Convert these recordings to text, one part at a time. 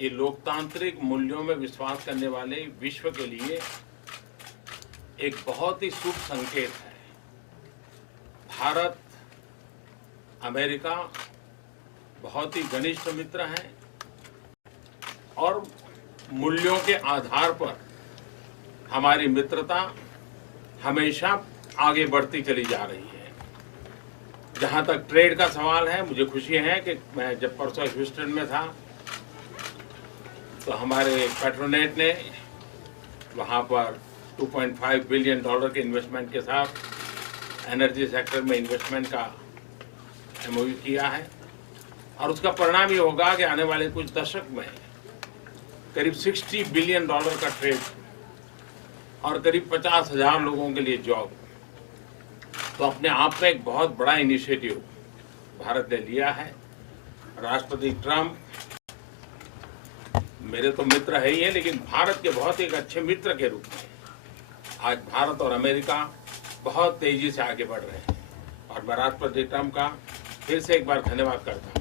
ये लोकतांत्रिक मूल्यों में विश्वास करने वाले विश्व के लिए एक बहुत ही शुभ संकेत है। भारत, अमेरिका बहुत ही घनिष्ठ मित्र हैं और मूल्यों के आधार पर हमारी मित्रता हमेशा आगे बढ़ती चली जा रही है। जहां तक ट्रेड का सवाल है, मुझे खुशी है कि मैं जब परसों ह्यूस्टन में था तो हमारे पेट्रोनेट ने वहां पर $2.5 बिलियन के इन्वेस्टमेंट के साथ एनर्जी सेक्टर में इन्वेस्टमेंट का MOU किया है और उसका परिणाम ये होगा कि आने वाले कुछ दशक में करीब $60 बिलियन का ट्रेड और करीब 50,000 लोगों के लिए जॉब। तो अपने आप में एक बहुत बड़ा इनिशिएटिव भारत ने लिया है। राष्ट्रपति ट्रंप मेरे तो मित्र है ही है, लेकिन भारत के बहुत एक अच्छे मित्र के रूप में आज भारत और अमेरिका बहुत तेजी से आगे बढ़ रहे हैं और मैं राष्ट्रपति ट्रंप का फिर से एक बार धन्यवाद करता हूँ।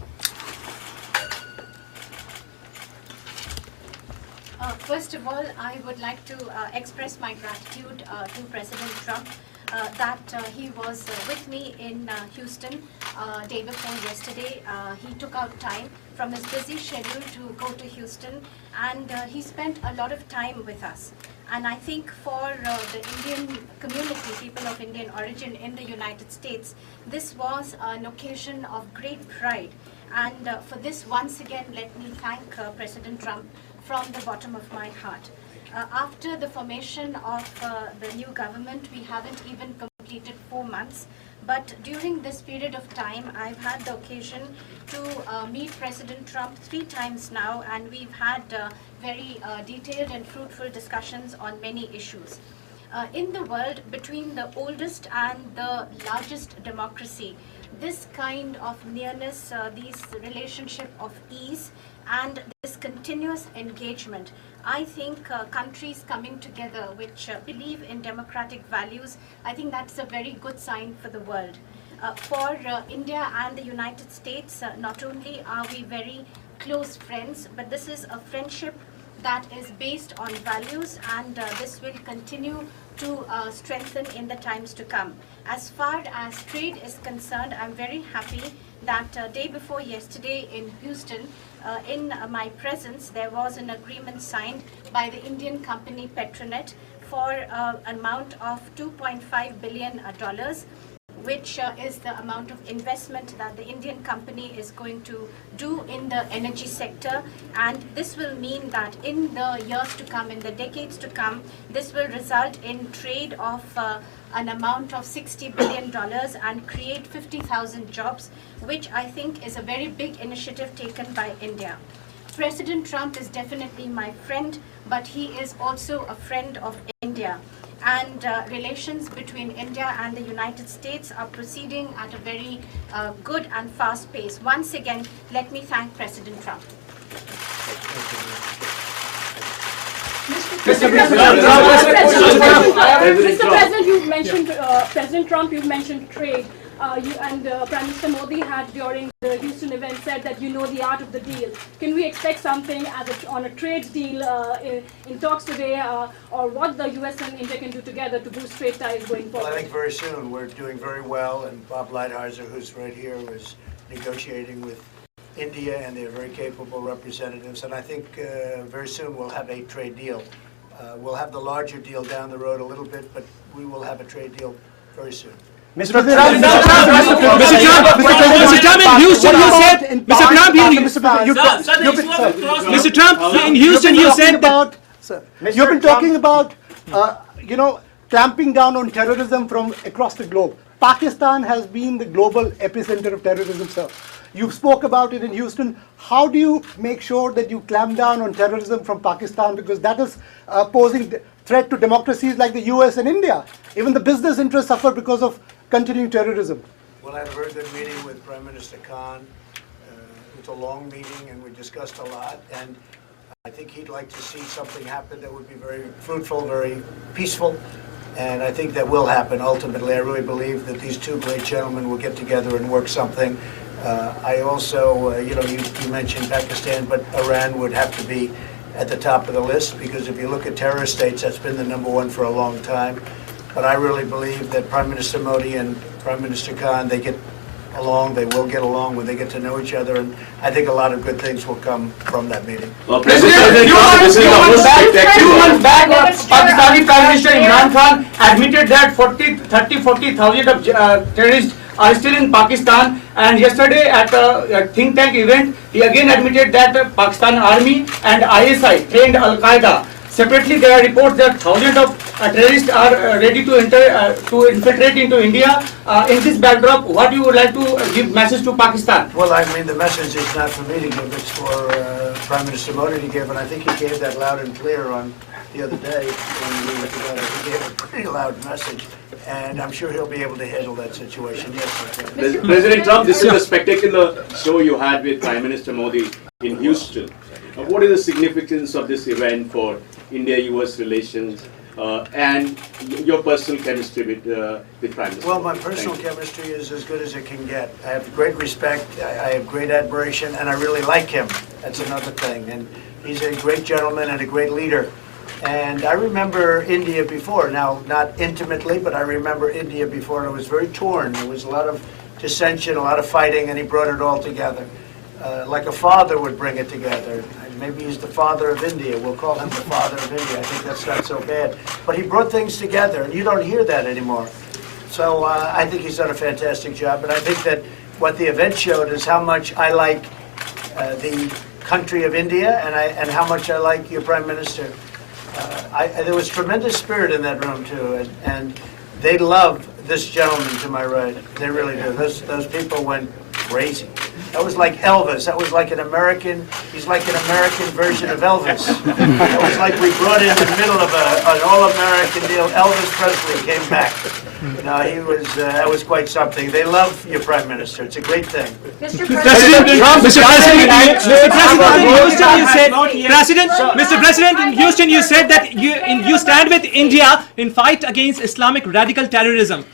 First of all, I would like to express my gratitude to President Trump that he was with me in Houston day before yesterday. He took out time from his busy schedule to go to Houston, and he spent a lot of time with us. And I think for the Indian community, people of Indian origin in the United States, this was an occasion of great pride. And for this, once again, let me thank President Trump from the bottom of my heart. After the formation of the new government, we haven't even completed 4 months. But during this period of time, I've had the occasion to meet President Trump 3 times now, and we've had very detailed and fruitful discussions on many issues. In the world, between the oldest and the largest democracy, this kind of nearness, this relationship of ease, and this continuous engagement, I think countries coming together which believe in democratic values, I think that's a very good sign for the world. For India and the United States, not only are we very close friends, but this is a friendship that is based on values, and this will continue to strengthen in the times to come. As far as trade is concerned, I'm very happy that day before yesterday in Houston, in my presence, there was an agreement signed by the Indian company Petronet for an amount of $2.5 billion, which is the amount of investment that the Indian company is going to do in the energy sector. And this will mean that in the years to come, in the decades to come, this will result in trade of an amount of $60 billion and create 50,000 jobs, which I think is a very big initiative taken by India. President Trump is definitely my friend, but he is also a friend of India. And relations between India and the United States are proceeding at a very good and fast pace. Once again, let me thank President Trump. Mr. President, you've mentioned President Trump. You've mentioned trade. You and Prime Minister Modi had during the Houston event said that you know the art of the deal. Can we expect something on a trade deal in talks today, or what the US and India can do together to boost trade ties going forward? Well, I think very soon. We're doing very well, and Bob Lighthizer, who's right here, is negotiating with India, and they're very capable representatives. And I think very soon we'll have a trade deal. We'll have the larger deal down the road a little bit, but we will have a trade deal very soon. Mr. Trump, in Houston, you said, Mr. Trump, in Houston, you said that you've been talking about, clamping down on terrorism from across the globe. Pakistan has been the global epicenter of terrorism, sir. You spoke about it in Houston. How do you make sure that you clamp down on terrorism from Pakistan? Because that is posing threat to democracies like the US and India. Even the business interests suffer because of continuing terrorism. Well, I had a very good meeting with Prime Minister Khan. It was a long meeting, and we discussed a lot. And I think he'd like to see something happen that would be very fruitful, very peaceful. And I think that will happen ultimately. I really believe that these two great gentlemen will get together and work something I also, you mentioned Pakistan, but Iran would have to be at the top of the list, because if you look at terrorist states, that's been the #1 for a long time. But I really believe that Prime Minister Modi and Prime Minister Khan, they get along, they will get along when they get to know each other, and I think a lot of good things will come from that meeting. Well, President, few months back, Pakistani Prime Minister Imran Khan admitted that 40,000 of terrorists are still in Pakistan, and yesterday at a think tank event, he again admitted that Pakistan Army and ISI trained Al-Qaeda. Separately, there are reports that thousands of terrorists are ready to infiltrate into India. In this backdrop, what you would like to give message to Pakistan? Well, I mean, the message is not for me to give, it's for Prime Minister Modi to give, and I think he gave that loud and clear on the other day when we were together. He gave a pretty loud message, and I'm sure he'll be able to handle that situation. Yes, President Trump, this is a spectacular show you had with Prime Minister Modi in Houston. What is the significance of this event for India-US relations and your personal chemistry with Prime Minister? Well, my personal chemistry is as good as it can get. I have great respect, I have great admiration, and I really like him. That's another thing. And he's a great gentleman and a great leader. And I remember India before, now not intimately, but I remember India before, and it was very torn. There was a lot of dissension, a lot of fighting, and he brought it all together. Like a father would bring it together. Maybe he's the father of India. We'll call him the father of India. I think that's not so bad. But he brought things together, and you don't hear that anymore. So I think he's done a fantastic job. And I think that what the event showed is how much I like the country of India, and how much I like your Prime Minister. There was tremendous spirit in that room, too. And they love this gentleman to my right. They really do. Those people went crazy. That was like Elvis. That was like an American, he's like an American version of Elvis. That was like we brought in the middle of an all-American deal. Elvis Presley came back. No, that was quite something. They love your Prime Minister. It's a great thing. Mr. President, in Houston, you said that you stand with India in fight against Islamic radical terrorism.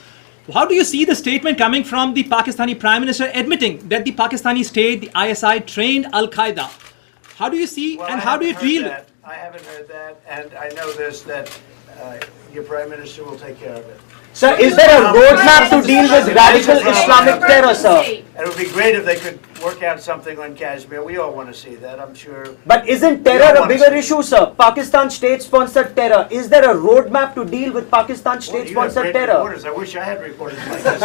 How do you see the statement coming from the Pakistani Prime Minister admitting that the Pakistani state, the ISI, trained Al-Qaeda? How do you see and how do you deal with it? I haven't heard that, and I know this, that your Prime Minister will take care of it. Sir, is there a roadmap to deal with radical Islamic terror, sir? And it would be great if they could work out something on Kashmir. We all want to see that, I'm sure. But isn't terror a bigger issue, sir? Pakistan state-sponsored terror. Is there a roadmap to deal with Pakistan state-sponsored terror? Reporters. I wish I had reporters like this.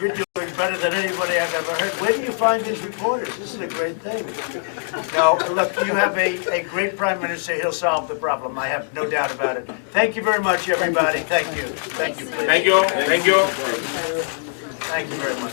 You're doing better than anybody I've ever heard. Where do you find these reporters? This is a great thing. No, look, you have a great Prime Minister. He'll solve the problem. I have no doubt about it. Thank you very much, everybody. Thank you. Thank you. Thank you. Thank you. Thank you very much.